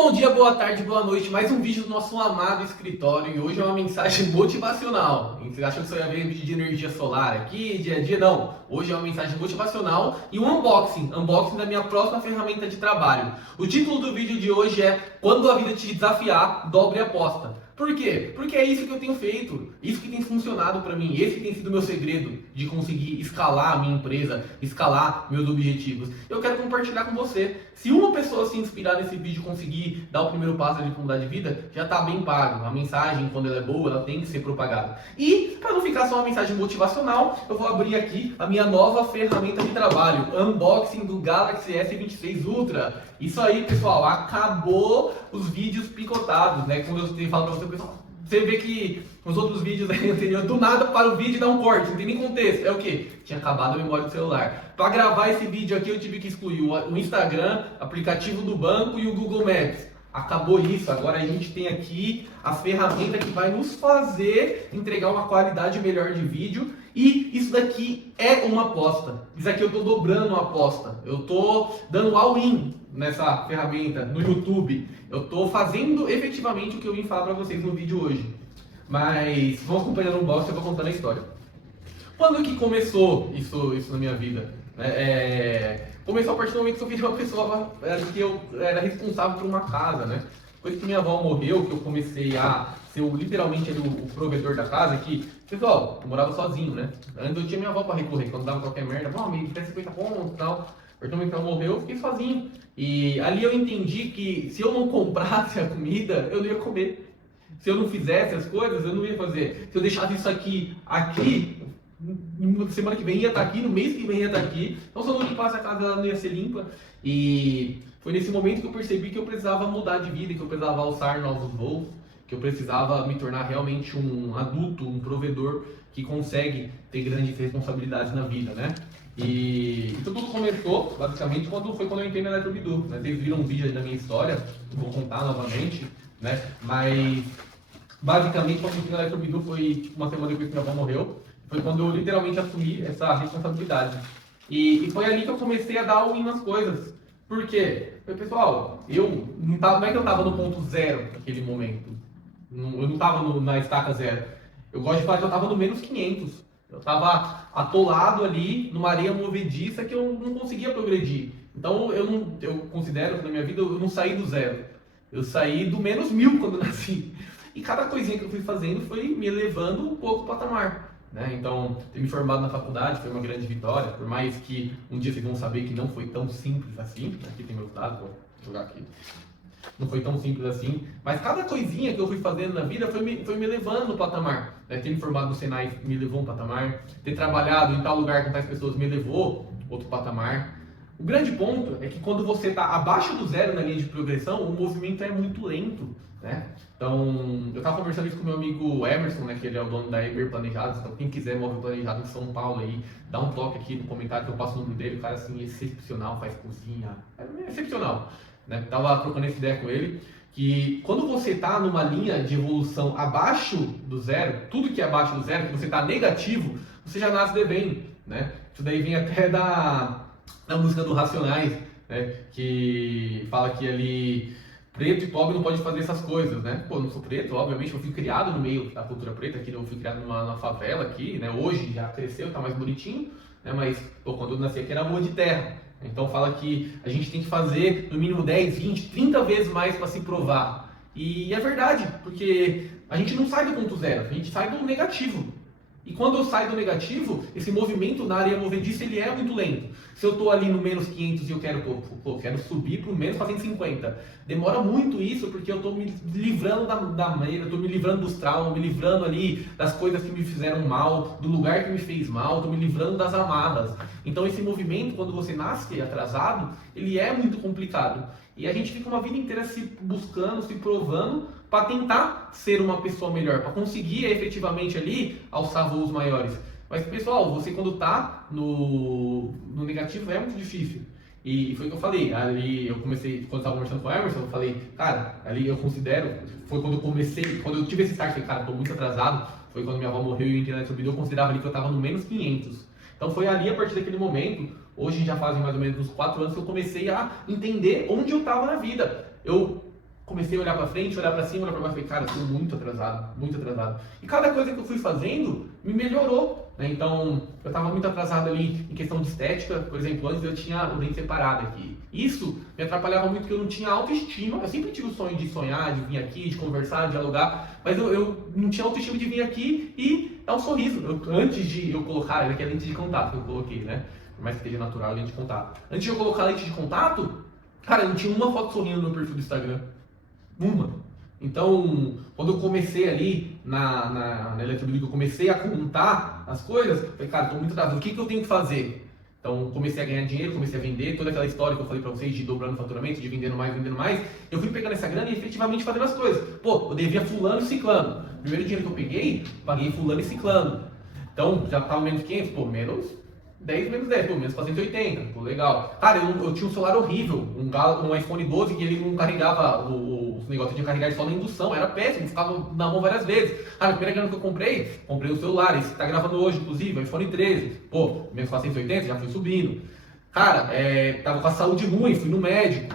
bom dia, boa tarde, boa noite. Mais um vídeo do nosso amado escritório e hoje é uma mensagem motivacional. Você achou que só ia ver vídeo de energia solar aqui, dia a dia? Não. Hoje é uma mensagem motivacional e um unboxing da minha próxima ferramenta de trabalho. O título do vídeo de hoje é Quando a vida te desafiar, dobre a aposta. Por quê? Porque é isso que eu tenho feito, isso que tem funcionado para mim, esse que tem sido o meu segredo de conseguir escalar a minha empresa, escalar meus objetivos. Eu quero compartilhar com você. Se uma pessoa se inspirar nesse vídeo e conseguir dar o primeiro passo de mudar de vida, já está bem pago. A mensagem, quando ela é boa, ela tem que ser propagada. E, para não ficar só uma mensagem motivacional, eu vou abrir aqui a minha nova ferramenta de trabalho, unboxing do Galaxy S26 Ultra. Isso aí, pessoal, acabou os vídeos picotados, né? Quando eu falo para você, pessoal, você vê que nos outros vídeos anteriores, do nada para o vídeo e dá um corte, não tem nem contexto. É o que? Tinha acabado a memória do celular. Para gravar esse vídeo aqui, eu tive que excluir o Instagram, aplicativo do banco e o Google Maps. Acabou isso, agora a gente tem aqui a ferramenta que vai nos fazer entregar uma qualidade melhor de vídeo. E isso daqui é uma aposta. Isso aqui eu estou dobrando uma aposta. Eu estou dando all-in nessa ferramenta no YouTube. Eu estou fazendo efetivamente o que eu vim falar para vocês no vídeo hoje. Mas vamos acompanhando o unboxing e eu vou contando a história. Quando que começou isso na minha vida? Começou a partir do momento que eu virei uma pessoa que eu era responsável por uma casa, né? Depois que minha avó morreu, que eu comecei a ser literalmente o provedor da casa, que, pessoal, eu morava sozinho, né? Antes eu tinha minha avó para recorrer, quando dava qualquer merda, me dá 50 pontos e tal. A partir do momento que ela morreu, eu fiquei sozinho. E ali eu entendi que se eu não comprasse a comida, eu não ia comer. Se eu não fizesse as coisas, eu não ia fazer. Se eu deixasse isso aqui, semana que vem ia estar aqui, no mês que vem ia estar aqui. Então se eu não limpasse a casa, ela não ia ser limpa. E foi nesse momento que eu percebi que eu precisava mudar de vida, que eu precisava alçar novos voos, que eu precisava me tornar realmente um adulto, um provedor que consegue ter grandes responsabilidades na vida, né? E tudo começou, basicamente, quando eu entrei na Eletrobidu, né? Vocês viram um vídeo aí da minha história, vou contar novamente, né? Mas, basicamente, quando eu entrei na Eletrobidu foi tipo, uma semana depois que minha avó morreu. Foi quando eu literalmente assumi essa responsabilidade. E foi ali que eu comecei a dar all-in nas coisas. Por quê? Porque, pessoal, não é que eu estava no ponto zero naquele momento. Eu não estava na estaca zero. Eu gosto de falar que eu estava no menos 500. Eu estava atolado ali numa areia movediça que eu não conseguia progredir. Então eu considero que na minha vida eu não saí do zero. Eu saí do menos 1000 quando eu nasci. E cada coisinha que eu fui fazendo foi me elevando um pouco o patamar. Né? Então, ter me formado na faculdade foi uma grande vitória. Por mais que um dia vocês vão saber que não foi tão simples assim. Aqui tem meus dados, vou jogar aqui. Não foi tão simples assim, mas cada coisinha que eu fui fazendo na vida foi me levando no patamar. Né? Ter me formado no Senai me levou um patamar, ter trabalhado em tal lugar com tais pessoas me levou outro patamar. O grande ponto é que quando você está abaixo do zero na linha de progressão, o movimento é muito lento. Né? Então, eu estava conversando isso com meu amigo Emerson, né, que ele é o dono da Eber Planejados. Então, quem quiser móvel planejado em São Paulo aí, dá um toque aqui no comentário que eu passo o nome dele. O cara assim, excepcional, faz cozinha, é excepcional. Né? Tava trocando essa ideia com ele, que quando você está numa linha de evolução abaixo do zero, tudo que é abaixo do zero, que você está negativo, você já nasce devendo, né? Isso daí vem até da música do Racionais, né? Que fala que ali preto e pobre não pode fazer essas coisas, né? Pô, eu não sou preto, obviamente, eu fui criado no meio da cultura preta, aqui eu fui criado numa favela aqui, né? Hoje já cresceu, tá mais bonitinho, né? Mas pô, quando eu nasci aqui era rua de terra. Então fala que a gente tem que fazer no mínimo 10, 20, 30 vezes mais para se provar. E é verdade, porque a gente não sai do ponto zero, a gente sai do negativo. E quando eu saio do negativo, esse movimento na areia movediça ele é muito lento. Se eu estou ali no menos 500 e eu quero subir para o menos 450, demora muito isso porque eu estou me livrando da maneira, estou me livrando dos traumas, me livrando ali das coisas que me fizeram mal, do lugar que me fez mal, estou me livrando das amarras. Então esse movimento, quando você nasce atrasado, ele é muito complicado. E a gente fica uma vida inteira se buscando, se provando, para tentar ser uma pessoa melhor, para conseguir efetivamente ali alçar voos maiores. Mas pessoal, você quando está no negativo é muito difícil. E foi o que eu falei, ali eu comecei, quando eu estava conversando com o Emerson, eu falei, cara, ali eu considero, foi quando eu comecei, quando eu tive esse start, falei, cara, estou muito atrasado, foi quando minha avó morreu e eu entrei na Eletrobidu, eu considerava ali que eu estava no menos 500. Então foi ali, a partir daquele momento, hoje já fazem mais ou menos uns 4 anos que eu comecei a entender onde eu estava na vida. Eu comecei a olhar pra frente, olhar pra cima, olhar pra baixo, falei, cara, eu tô muito atrasado, muito atrasado. E cada coisa que eu fui fazendo me melhorou, né? Então, eu tava muito atrasado ali em questão de estética, por exemplo, antes eu tinha o dente separado aqui. Isso me atrapalhava muito porque eu não tinha autoestima, eu sempre tive o sonho de sonhar, de vir aqui, de conversar, de dialogar, mas eu não tinha autoestima de vir aqui e dar um sorriso. Antes de eu colocar, aqui é a lente de contato que eu coloquei, né? Por mais que esteja natural a lente de contato. Antes de eu colocar a lente de contato, cara, eu não tinha uma foto sorrindo no meu perfil do Instagram. Uma. Então, quando eu comecei ali na eletrodoméstica, eu comecei a contar as coisas, falei, cara, estou muito atrasado, o que eu tenho que fazer? Então, comecei a ganhar dinheiro, comecei a vender, toda aquela história que eu falei pra vocês de dobrando o faturamento, de vendendo mais, eu fui pegando essa grana e efetivamente fazendo as coisas. Pô, eu devia fulano e ciclano. O primeiro dinheiro que eu peguei, paguei fulano e ciclano. Então, já estava menos 500, pô, menos 10 menos 10, pô, menos 480, pô, legal. Cara, eu tinha um celular horrível, um iPhone 12 que ele não carregava o negócio de carregar só na indução, era péssimo, ficava na mão várias vezes. Cara, a primeira grana que eu comprei o celular, esse que tá gravando hoje, inclusive, iPhone 13, pô, menos 480, já foi subindo. Cara, tava com a saúde ruim, fui no médico,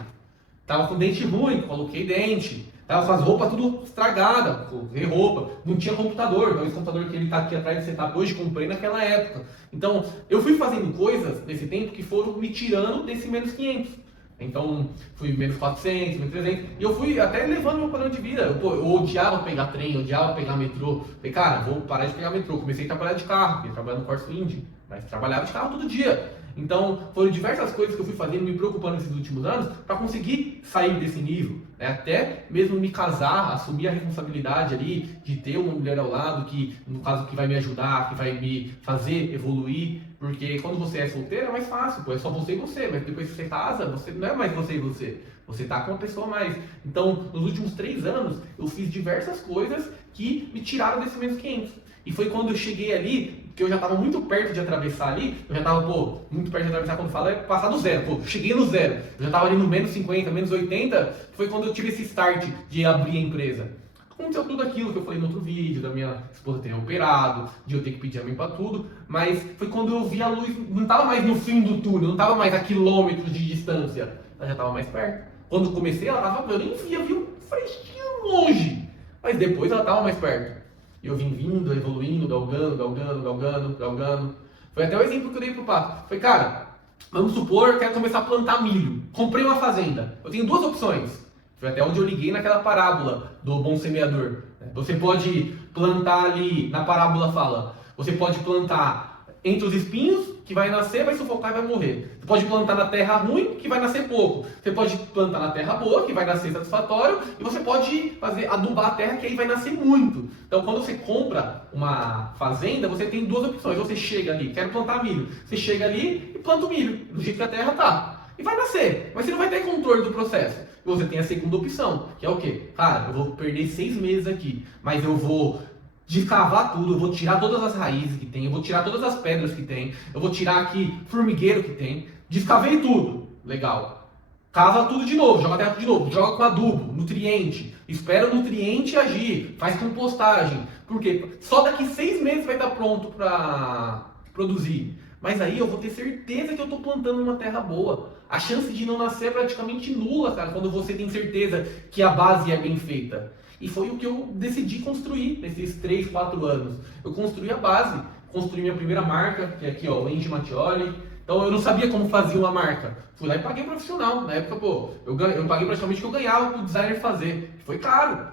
tava com dente ruim, coloquei dente. Tava com as roupas tudo estragadas, coloquei roupa, não tinha computador, então esse computador que ele tá aqui atrás de setup hoje, comprei naquela época. Então, eu fui fazendo coisas nesse tempo que foram me tirando desse menos 500. Então, fui menos 400, menos 300, e eu fui até levando meu padrão de vida. Eu odiava pegar trem, odiava pegar metrô. Falei, cara, vou parar de pegar metrô. Comecei a trabalhar de carro, porque trabalhava no Corsa Indy, mas trabalhava de carro todo dia. Então, foram diversas coisas que eu fui fazendo, me preocupando nesses últimos anos, para conseguir sair desse nível, né? Até mesmo me casar, assumir a responsabilidade ali de ter uma mulher ao lado, que no caso que vai me ajudar, que vai me fazer evoluir, porque quando você é solteiro é mais fácil, pô, é só você e você, mas depois que você casa, você não é mais você e você tá com uma pessoa a mais. Então, nos últimos 3 anos, eu fiz diversas coisas que me tiraram desse menos 500. E foi quando eu cheguei ali, que eu já estava muito perto de atravessar ali, eu já estava, pô, muito perto de atravessar, quando fala é passar do zero, pô, cheguei no zero, eu já estava ali no menos 50, menos 80, foi quando eu tive esse start de abrir a empresa. Aconteceu tudo aquilo que eu falei no outro vídeo, da minha esposa ter operado, de eu ter que pedir a mim para tudo, mas foi quando eu vi a luz, não estava mais no fim do túnel, não estava mais a quilômetros de distância, ela já estava mais perto. Quando eu comecei, ela estava, eu nem via, viu, fresquinho longe, mas depois ela estava mais perto. E eu vim vindo, evoluindo, galgando. Foi até o exemplo que eu dei pro Pato. Foi, cara, vamos supor que eu quero começar a plantar milho. Comprei uma fazenda. Eu tenho 2 opções. Foi até onde eu liguei naquela parábola do bom semeador. Você pode plantar ali, na parábola fala, você pode plantar entre os espinhos, que vai nascer, vai sufocar e vai morrer. Você pode plantar na terra ruim, que vai nascer pouco. Você pode plantar na terra boa, que vai nascer satisfatório. E você pode fazer adubar a terra, que aí vai nascer muito. Então, quando você compra uma fazenda, você tem 2 opções. Você chega ali, quero plantar milho. Você chega ali e planta o milho, do jeito que a terra tá. E vai nascer. Mas você não vai ter controle do processo. E você tem a segunda opção, que é o quê? Cara, eu vou perder 6 meses aqui, mas eu vou descavar tudo, eu vou tirar todas as raízes que tem, eu vou tirar todas as pedras que tem, eu vou tirar aqui formigueiro que tem, descavei tudo, legal. Cava tudo de novo, joga a terra de novo, joga com adubo, nutriente, espera o nutriente agir, faz compostagem. Por quê? Só daqui 6 meses vai estar pronto para produzir. Mas aí eu vou ter certeza que eu estou plantando uma terra boa. A chance de não nascer é praticamente nula, cara, quando você tem certeza que a base é bem feita. E foi o que eu decidi construir nesses 3, 4 anos. Eu construí a base, construí minha primeira marca, que é aqui, ó, o Engie Mattioli. Então eu não sabia como fazia uma marca. Fui lá e paguei um profissional. Na época, pô, eu paguei praticamente o que eu ganhava pro designer fazer. Foi caro.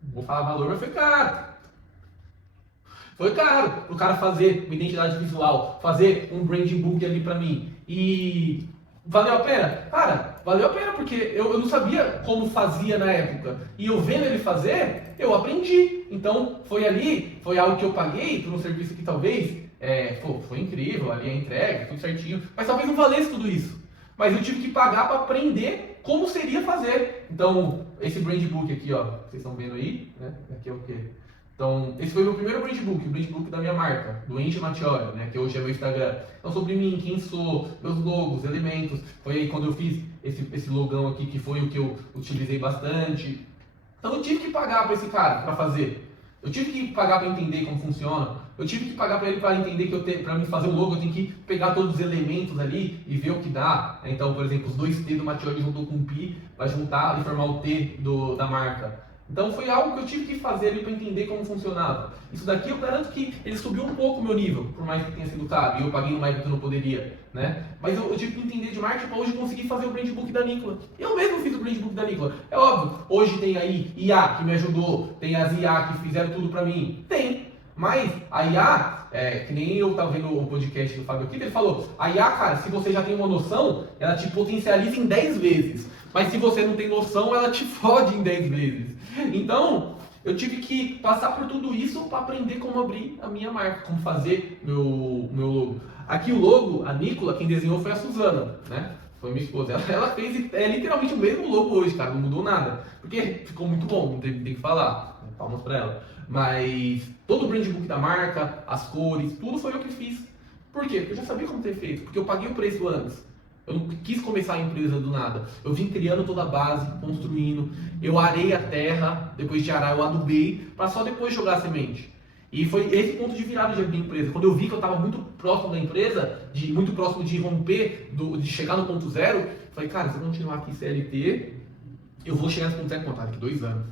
Não vou falar valor, mas foi caro. Foi caro pro cara fazer uma identidade visual, fazer um branding book ali pra mim. E valeu a pena? Cara, valeu a pena porque eu não sabia como fazia na época. E eu vendo ele fazer, eu aprendi. Então foi ali, foi algo que eu paguei por um serviço que talvez, foi incrível, ali a entrega, tudo certinho. Mas talvez não valesse tudo isso. Mas eu tive que pagar para aprender como seria fazer. Então, esse brand book aqui, ó, vocês estão vendo aí, né? Aqui é o quê? Então, esse foi o meu primeiro brand book, o brand book da minha marca, do Engie Mattioli, né, que hoje é meu Instagram. Então, sobre mim, quem sou, meus logos, elementos. Foi aí quando eu fiz esse logão aqui, que foi o que eu utilizei bastante. Então, eu tive que pagar para esse cara, para fazer. Eu tive que pagar para entender como funciona. Eu tive que pagar para ele para entender que para me fazer um logo eu tenho que pegar todos os elementos ali e ver o que dá. Então, por exemplo, os dois T do Mattioli juntou com um Pi para juntar e formar o T da marca. Então foi algo que eu tive que fazer ali para entender como funcionava. Isso daqui eu garanto que ele subiu um pouco o meu nível, por mais que tenha sido caro, e eu paguei mais do que eu não poderia, né? Mas eu tive que entender de marketing para hoje conseguir fazer o brand book da Nikola. Eu mesmo fiz o brand book da Nikola. É óbvio, hoje tem aí IA que me ajudou, tem as IA que fizeram tudo para mim. Tem. Mas a IA, que nem eu estava vendo o podcast do Fábio aqui, ele falou, a IA, cara, se você já tem uma noção, ela te potencializa em 10 vezes. Mas se você não tem noção, ela te fode em 10 vezes. Então, eu tive que passar por tudo isso para aprender como abrir a minha marca, como fazer meu logo. Aqui o logo, a Nikola, quem desenhou foi a Suzana, né? Foi minha esposa. Ela fez literalmente o mesmo logo hoje, cara, não mudou nada. Porque ficou muito bom, não tem que falar. Palmas pra ela. Mas todo o brand book da marca, as cores, tudo foi eu que fiz. Por quê? Porque eu já sabia como ter feito, porque eu paguei o preço antes. Eu não quis começar a empresa do nada. Eu vim criando toda a base, construindo. Eu arei a terra, depois de arar eu adubei, para só depois jogar a semente. E foi esse ponto de virada de abrir a empresa. Quando eu vi que eu estava muito próximo da empresa, muito próximo de romper, de chegar no ponto zero, falei, cara, se eu continuar aqui CLT, eu vou chegar nesse ponto zero daqui 2 anos.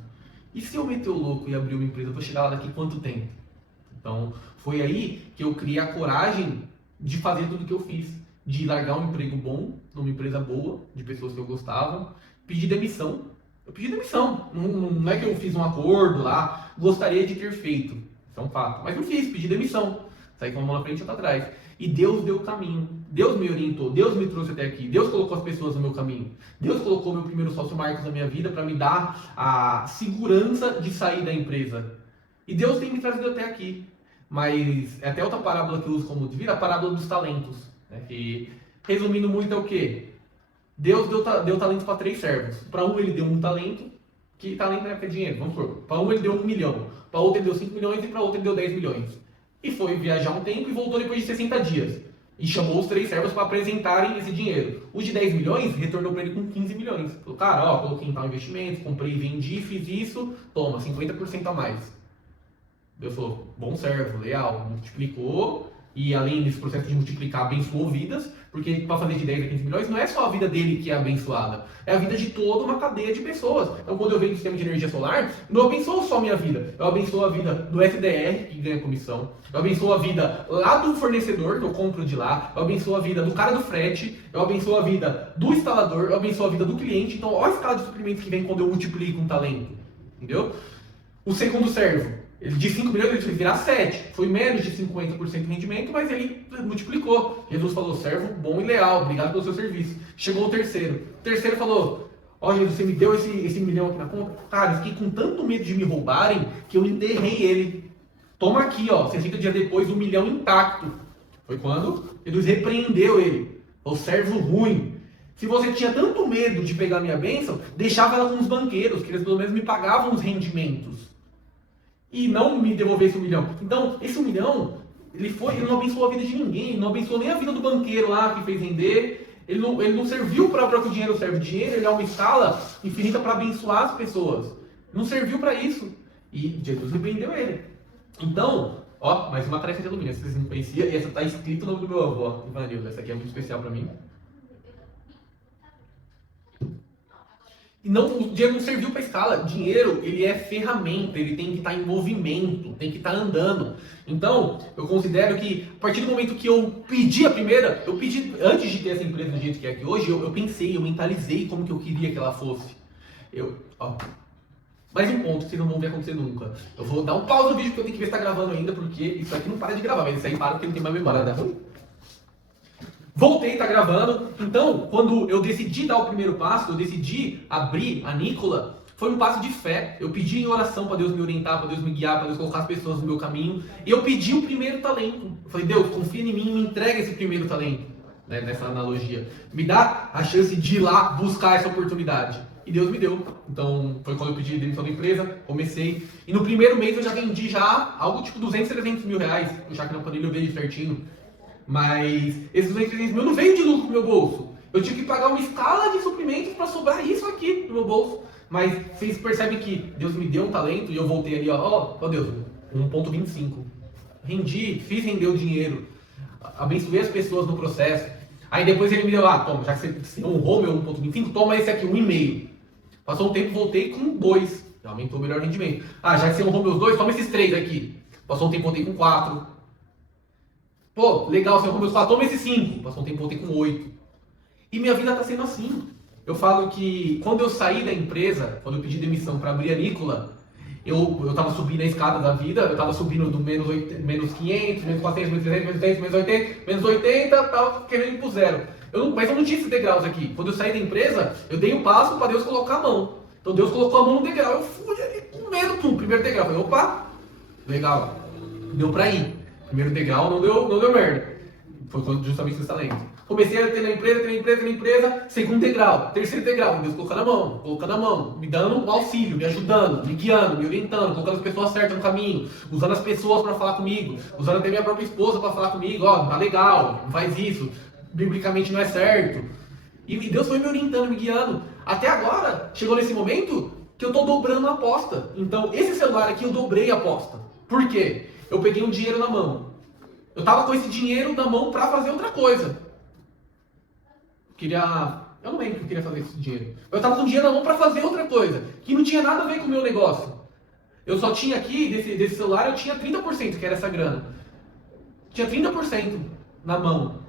E se eu meter o louco e abrir uma empresa, eu vou chegar lá daqui quanto tempo? Então, foi aí que eu criei a coragem de fazer tudo que eu fiz. De largar um emprego bom, numa empresa boa, de pessoas que eu gostava, pedir demissão. Eu pedi demissão. Não é que eu fiz um acordo lá, gostaria de ter feito. Isso é um fato. Mas não fiz, pedi demissão. Saí com a mão na frente e outra atrás. E Deus deu o caminho. Deus me orientou. Deus me trouxe até aqui. Deus colocou as pessoas no meu caminho. Deus colocou meu primeiro sócio Marcos na minha vida para me dar a segurança de sair da empresa. E Deus tem me trazido até aqui. Mas é até outra parábola que eu uso como vira a parábola dos talentos. Que, resumindo muito, é o que? Deus deu talento para 3 servos. Para um ele deu 1 talento, que talento na época é dinheiro, vamos supor. Para um ele deu 1 milhão, para outro ele deu 5 milhões e para outro ele deu 10 milhões. E foi viajar um tempo e voltou depois de 60 dias. E chamou os 3 servos para apresentarem esse dinheiro. Os de 10 milhões retornou para ele com 15 milhões. Falou, cara, coloquei em tal investimento, comprei, vendi, fiz isso, toma, 50% a mais. Deus falou, bom servo, leal, multiplicou. E além desse processo de multiplicar, abençoou vidas, porque para fazer de 10 a 15 milhões não é só a vida dele que é abençoada, é a vida de toda uma cadeia de pessoas. Então quando eu venho do sistema de energia solar, não abençoo só a minha vida, eu abençoo a vida do SDR, que ganha comissão, eu abençoo a vida lá do fornecedor, que eu compro de lá, eu abençoo a vida do cara do frete, eu abençoo a vida do instalador, eu abençoo a vida do cliente. Então olha a escala de suprimentos que vem quando eu multiplico um talento, entendeu? O segundo servo, de 5 milhões ele fez virar 7. Foi menos de 50% de rendimento, mas ele multiplicou. Jesus falou, servo bom e leal, obrigado pelo seu serviço. Chegou o terceiro. O terceiro falou, Jesus, você me deu esse milhão aqui na conta? Cara, eu fiquei com tanto medo de me roubarem que eu enterrei ele. Toma aqui, você fica dia depois 1 milhão intacto. Foi quando Jesus repreendeu ele. O servo ruim. Se você tinha tanto medo de pegar minha bênção, deixava ela com os banqueiros, que eles pelo menos me pagavam os rendimentos. E não me devolvesse 1 milhão. Então, esse 1 milhão, ele não abençoou a vida de ninguém, ele não abençoou nem a vida do banqueiro lá que fez render, ele não serviu para que o dinheiro serve. O dinheiro ele é uma escala infinita para abençoar as pessoas. Não serviu para isso. E Jesus repreendeu ele. Então, mais uma tarefa de alumínio, se vocês não conheciam, e essa está escrita no nome do meu avô, Ivanildo. Essa aqui é muito especial para mim. E o dinheiro não serviu para escala. Dinheiro, ele é ferramenta, ele tem que estar em movimento, tem que estar andando. Então, eu considero que, a partir do momento que eu pedi a primeira, eu pedi, antes de ter essa empresa do jeito que é aqui hoje, eu pensei, eu mentalizei como que eu queria que ela fosse. Mais um ponto que vocês não vão ver acontecer nunca. Eu vou dar um pause no vídeo porque eu tenho que ver se está gravando ainda, porque isso aqui não para de gravar, mas isso aí para porque não tem mais memória, né? Voltei, tá gravando. Então, quando eu decidi dar o primeiro passo, eu decidi abrir a Nikola, foi um passo de fé. Eu pedi em oração para Deus me orientar, para Deus me guiar, para Deus colocar as pessoas no meu caminho. E eu pedi o primeiro talento. Eu falei, Deus, confia em mim e me entrega esse primeiro talento. Nessa analogia. Me dá a chance de ir lá buscar essa oportunidade. E Deus me deu. Então, foi quando eu pedi demissão da empresa, comecei. E no primeiro mês eu já vendi algo tipo 200, 300 mil reais. Já que na pandemia eu vejo certinho. Mas esses 200, 300 mil não veio de lucro pro meu bolso. Eu tive que pagar uma escala de suprimentos para sobrar isso aqui no meu bolso. Mas vocês percebem que Deus me deu um talento e eu voltei ali, Deus, 1,25. rendi, fiz render o dinheiro, abençoei as pessoas no processo. Aí depois ele me deu, toma, já que você honrou meu 1.25, toma esse aqui, 1,5. Passou um tempo, voltei com 2. Aumentou o melhor rendimento. Já que você honrou meus 2, toma esses 3 aqui. Passou um tempo, voltei com 4. Pô, legal, você honrou meus 4, toma esses 5. Passou um tempo, voltei com 8. E minha vida tá sendo assim. Eu falo que quando eu saí da empresa, quando eu pedi demissão para abrir a Nicola, eu tava subindo a escada da vida, eu tava subindo do menos 500, menos 400, menos 300, menos 300, menos 80, menos 80, tava querendo ir pro zero. Mas eu não tinha esses degraus aqui. Quando eu saí da empresa, eu dei um passo para Deus colocar a mão. Então Deus colocou a mão no degrau, eu fui ali com medo, primeiro degrau. Eu falei, opa, legal, deu pra ir. Primeiro degrau não deu merda. Foi justamente esse talento. Comecei a ter na empresa, segundo degrau, terceiro degrau, Deus colocando a mão, me dando um auxílio, me ajudando, me guiando, me orientando, colocando as pessoas certas no caminho, usando as pessoas para falar comigo, usando até minha própria esposa para falar comigo, tá legal, não faz isso, biblicamente não é certo. E Deus foi me orientando, me guiando. Até agora, chegou nesse momento que eu tô dobrando a aposta. Então, esse celular aqui eu dobrei a aposta. Por quê? Eu peguei um dinheiro na mão. Eu tava com esse dinheiro na mão para fazer outra coisa. Eu não lembro que eu queria fazer esse dinheiro. Eu tava com dinheiro na mão para fazer outra coisa, que não tinha nada a ver com o meu negócio. Eu só tinha aqui, desse celular, eu tinha 30%, que era essa grana. Tinha 30% na mão.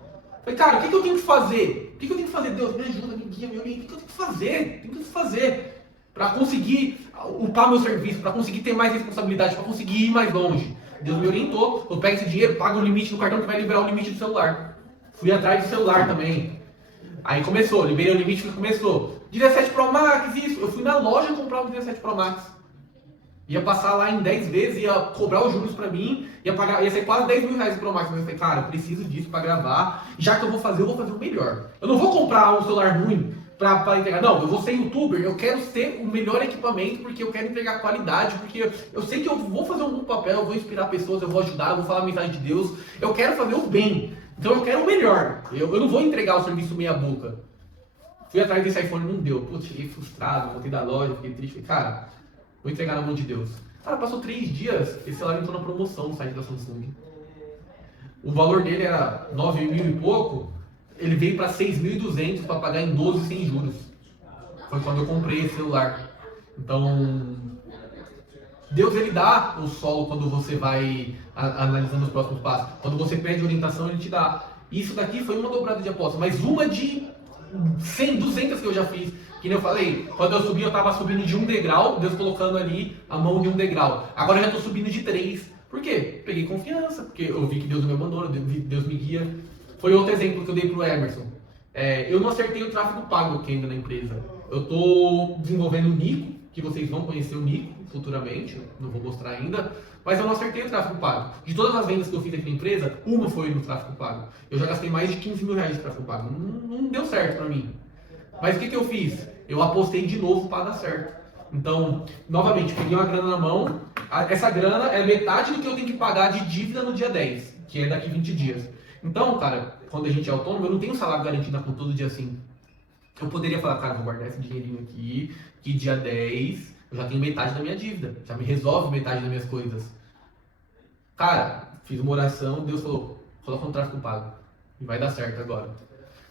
Falei, cara, o que eu tenho que fazer? O que eu tenho que fazer? Deus, me ajuda, me guia, me orienta. O que eu tenho que fazer? Tenho que fazer para conseguir upar meu serviço, para conseguir ter mais responsabilidade, para conseguir ir mais longe. Deus me orientou. Eu pego esse dinheiro, pago o limite no cartão que vai liberar o limite do celular. Fui atrás do celular também. Aí começou, liberei o limite que começou. 17 Pro Max, isso. Eu fui na loja comprar o 17 Pro Max. Ia passar lá em 10 vezes, ia cobrar os juros pra mim, ia ser quase 10 mil reais o Pro Max. Mas eu falei, cara, eu preciso disso pra gravar. Já que eu vou fazer o melhor. Eu não vou comprar um celular ruim pra entregar. Não, eu vou ser youtuber, eu quero ser o melhor equipamento, porque eu quero entregar qualidade, porque eu sei que eu vou fazer um bom papel, eu vou inspirar pessoas, eu vou ajudar, eu vou falar a mensagem de Deus. Eu quero fazer o bem. Então eu quero o melhor. Eu não vou entregar o serviço meia boca. Fui atrás desse iPhone, não deu. Putz, fiquei frustrado, voltei da loja, fiquei triste. Falei, cara, vou entregar na mão de Deus. Cara, passou 3 dias, esse celular entrou na promoção no site da Samsung. O valor dele era 9 mil e pouco, ele veio para 6.200 para pagar em 12 sem juros. Foi quando eu comprei esse celular. Então, Deus ele dá o solo quando você vai analisando os próximos passos. Quando você pede orientação, ele te dá. Isso daqui foi uma dobrada de aposta, mas uma de 100, 200 que eu já fiz. Que nem eu falei, quando eu subi, eu estava subindo de um degrau, Deus colocando ali a mão de um degrau. Agora eu já estou subindo de 3. Por quê? Peguei confiança, porque eu vi que Deus me abandona, Deus me guia. Foi outro exemplo que eu dei para o Emerson. Eu não acertei o tráfego pago aqui ainda na empresa. Eu estou desenvolvendo o Nico, que vocês vão conhecer o Nico futuramente, não vou mostrar ainda, mas eu não acertei o tráfego pago. De todas as vendas que eu fiz aqui na empresa, uma foi no tráfego pago. Eu já gastei mais de 15 mil reais de tráfego pago. Não deu certo para mim. Mas o que eu fiz? Eu apostei de novo para dar certo. Então, novamente, peguei uma grana na mão. Essa grana é metade do que eu tenho que pagar de dívida no dia 10, que é daqui 20 dias. Então, cara, quando a gente é autônomo, eu não tenho salário garantido com todo dia assim. Eu poderia falar, cara, vou guardar esse dinheirinho aqui, que dia 10 eu já tenho metade da minha dívida. Já me resolve metade das minhas coisas. Cara, fiz uma oração, Deus falou, coloca no tráfego pago. E vai dar certo agora.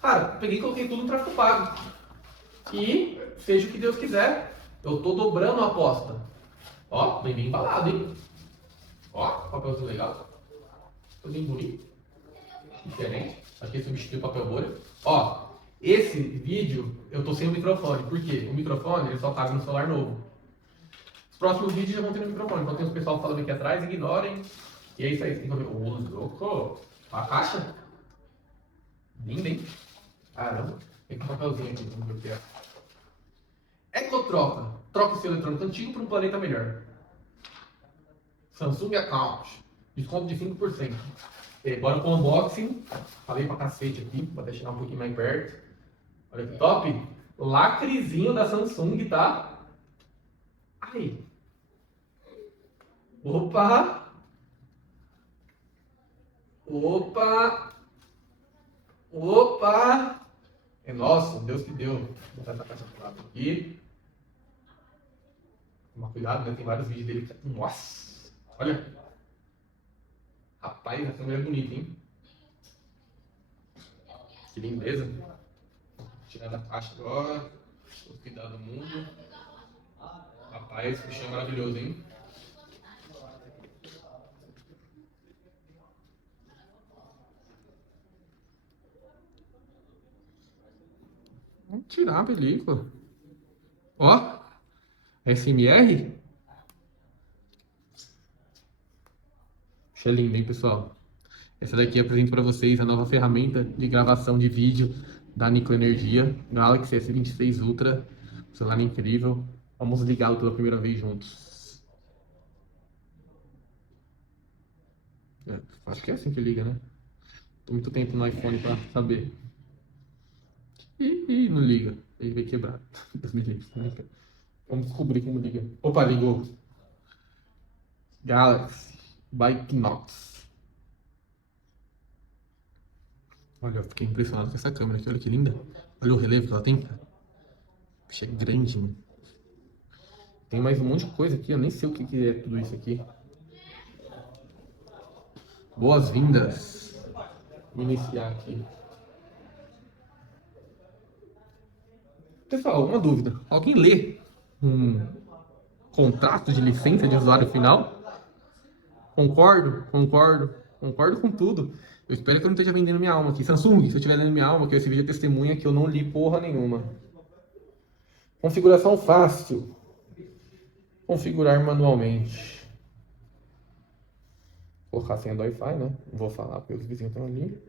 Cara, peguei e coloquei tudo no tráfego pago. E seja o que Deus quiser, eu tô dobrando a aposta. Ó, bem embalado, hein? Ó, papelzinho legal. Tô bem bonito. Diferente. Acho que substitui o papel bolha. Ó, esse vídeo eu tô sem o microfone. Por quê? O microfone ele só cabe no celular novo. Os próximos vídeos já vão ter no microfone. Então tem os pessoal falando aqui atrás, ignorem. E é isso aí. Tem que ver. Ô, louco. A caixa? Bem. Caramba. Tem que um papelzinho aqui. Vamos ver o que é. Ecotroca. Troca o seu eletrônico antigo para um planeta melhor. Samsung Account. Desconto de 5%. Bora pro unboxing. Falei pra cacete aqui, vou até chegar um pouquinho mais perto. Olha que top. Lacrezinho da Samsung, tá? Aí. Opa! É nosso, Deus que deu. Vou botar essa caixa pro lado aqui. Toma cuidado, né? Tem vários vídeos dele que... Nossa! Olha! Rapaz, essa câmera é bonita, hein? Que lindeza. Vou tirar da caixa agora. Vou cuidar do mundo. Rapaz, esse bicho é maravilhoso, hein? Vamos tirar a película. Ó, SMR. Bicho é lindo, hein, pessoal? Essa daqui eu apresento para vocês a nova ferramenta de gravação de vídeo da Nikon Energia, Galaxy S26 Ultra. Celular incrível. Vamos ligá-lo pela primeira vez juntos. Acho que é assim que liga, né? Tô muito tempo no iPhone para saber. Ih, não liga. Ele vai quebrar. Deus me livre. Vamos descobrir como liga. Opa, ligou. Galaxy by Knox. Olha, eu fiquei impressionado com essa câmera aqui. Olha que linda. Olha o relevo que ela tem. Bicho, é grande, mano. Tem mais um monte de coisa aqui. Eu nem sei o que é tudo isso aqui. Boas-vindas. Vou iniciar aqui. Pessoal, uma dúvida. Alguém lê um contrato de licença de usuário final? Concordo com tudo. Eu espero que eu não esteja vendendo minha alma aqui. Samsung, se eu estiver vendendo minha alma, que esse vídeo é testemunha que eu não li porra nenhuma. Configuração fácil. Configurar manualmente. Vou colocar a senha do Wi-Fi, né? Não vou falar porque os vizinhos estão ali.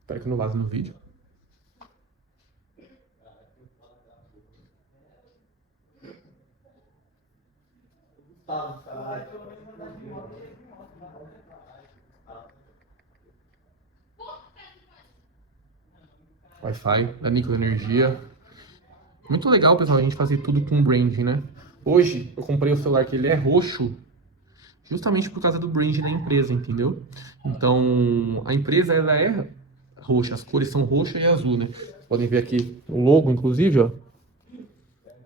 Espero que não vaze no vídeo. Wi-Fi da Nikon Energia. Muito legal, pessoal, a gente fazer tudo com branding, né? Hoje eu comprei o celular que ele é roxo, justamente por causa do branding da empresa, entendeu? Então, a empresa ela é roxa, as cores são roxa e azul, né? Vocês podem ver aqui o logo, inclusive, ó.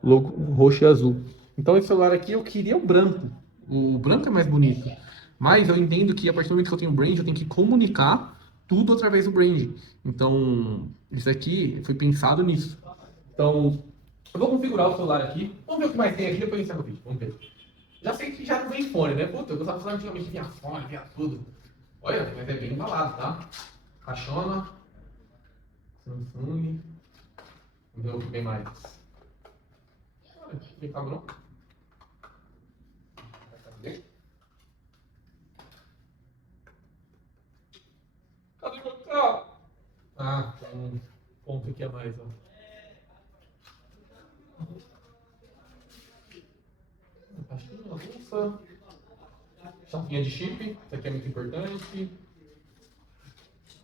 Logo roxo e azul. Então, esse celular aqui eu queria o branco. O branco é mais bonito. Mas eu entendo que a partir do momento que eu tenho brand, eu tenho que comunicar tudo através do brand. Então, isso aqui foi pensado nisso. Então, eu vou configurar o celular aqui. Vamos ver o que mais tem aqui, depois eu encerro o vídeo. Vamos ver. Já sei que já não vem fone, né? Puta, eu gostava de falar antigamente que vinha fone, vinha tudo. Olha, mas é bem embalado, tá? Caixona. Samsung. Vamos ver o que vem mais. Olha, que cabrão. Cadê? Cadê meu carro? Ah, tem um ponto aqui a mais, ó. Pastinha, bolsa. Champinha de chip, isso aqui é muito importante.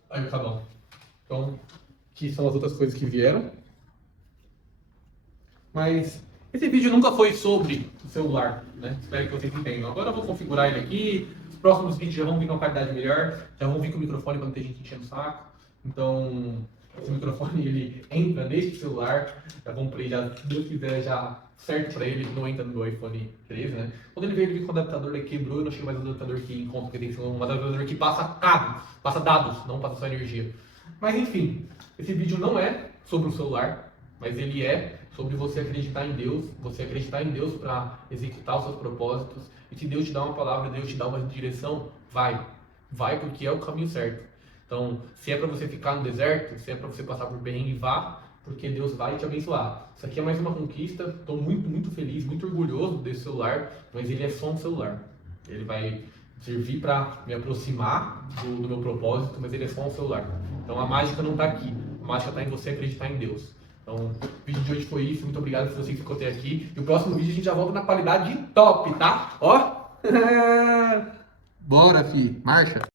Aí, tá bom. Então, aqui são as outras coisas que vieram. Mas esse vídeo nunca foi sobre o celular, né? Espero que vocês entendam. Agora eu vou configurar ele aqui. Os próximos vídeos já vão vir com uma qualidade melhor. Já vão vir com o microfone quando tem gente enchendo o saco. Então, esse microfone ele entra neste celular. Já vamos pra ele, se Deus quiser, já certo pra ele. Não entra no meu iPhone 13, né? Quando ele veio, ele veio com o adaptador, ele quebrou. Eu não achei mais um adaptador que encontra, porque tem que ser um adaptador que passa dados, não passa só energia. Mas enfim, esse vídeo não é sobre o celular, mas ele é sobre você acreditar em Deus, para executar os seus propósitos. E se Deus te dá uma palavra, Deus te dá uma direção, vai porque é o caminho certo. Então, se é para você ficar no deserto, se é para você passar por perrengue, vá, porque Deus vai te abençoar. Isso aqui é mais uma conquista, estou muito feliz, muito orgulhoso desse celular, mas ele é só um celular. Ele vai servir para me aproximar do meu propósito, mas ele é só um celular. Então a mágica não está aqui, a mágica está em você acreditar em Deus. Então, o vídeo de hoje foi isso, muito obrigado por você que ficou até aqui. E o próximo vídeo a gente já volta na qualidade top, tá? Ó! Bora, fi, marcha!